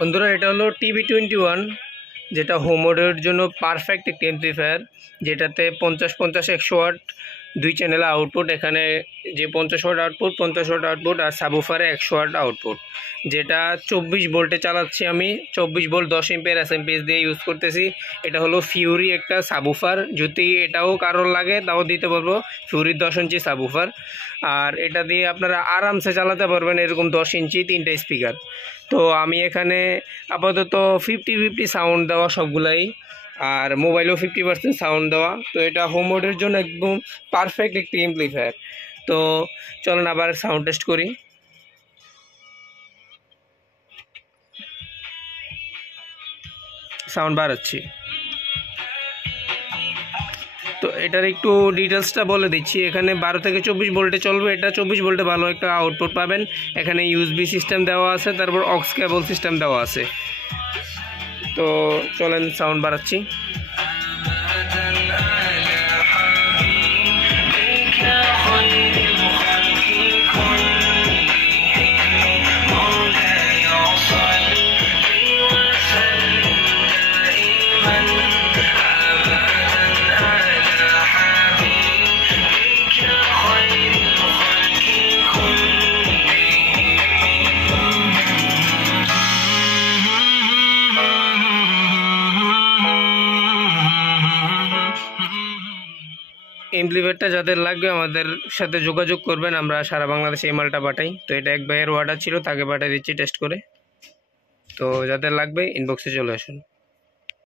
বন্ধুরা, এটা হলো TB21, যেটা হোম অডিওর জন্য পারফেক্ট একটি অ্যাম্পলিফায়ার, যেটাতে 50-50 100 ওয়াট 2 চ্যানেল আউটপুট। এখানে যে 50 ওয়াট আউটপুট, 50 ওয়াট আউটপুট, আর সাবউফারে 100 ওয়াট আউটপুট। যেটা 24 ভোল্টে চালাচ্ছি আমি, 24 ভোল্ট 10 এম্পিয়ার এসএমপিএস দিয়ে ইউজ করতেছি। এটা হলো ফিউরি একটা সাবউফার, যদি এটাও কারোর লাগে তাও দিতে পারবো, ফিউরির 10 ইঞ্চি সাবউফার। আর এটা দিয়ে আপনারা আরামসে চালাতে পারবেন এরকম 10 ইঞ্চি 3টা স্পিকার। তো আমি এখানে আপাতত 50-50 সাউন্ড দেওয়া সবগুলাই, আর মোবাইলেও 50% সাউন্ড দেওয়া। তো এটা হোম অডিওর জন্য একদম পারফেক্ট একটি অ্যাম্পলিফায়ার। তো চলুন আবার সাউন্ড টেস্ট করি। সাউন্ড বাড়াচ্ছি। তো এটার একটু ডিটেলসটা বলে দিচ্ছি। এখানে 12 থেকে 24 ভোল্টে চলবে। এটা 24 ভোল্টে ভালো একটা আউটপুট পাবেন। এখানে ইউএসবি সিস্টেম দেওয়া আছে, তারপর অক্স কেবল সিস্টেম দেওয়া আছে। তো চলেন সাউন্ড বাড়াচ্ছি। অ্যাম্পলিফায়ারটা যাদের লাগবে আমাদের সাথে যোগাযোগ করবেন, আমরা সারা বাংলাদেশে এই মালটা পাঠাই। তো এটা এক ভাইয়ের অর্ডার ছিল, তাকে পাঠিয়ে দিচ্ছি টেস্ট করে। তো যাদের লাগবে ইনবক্সে চলে আসুন।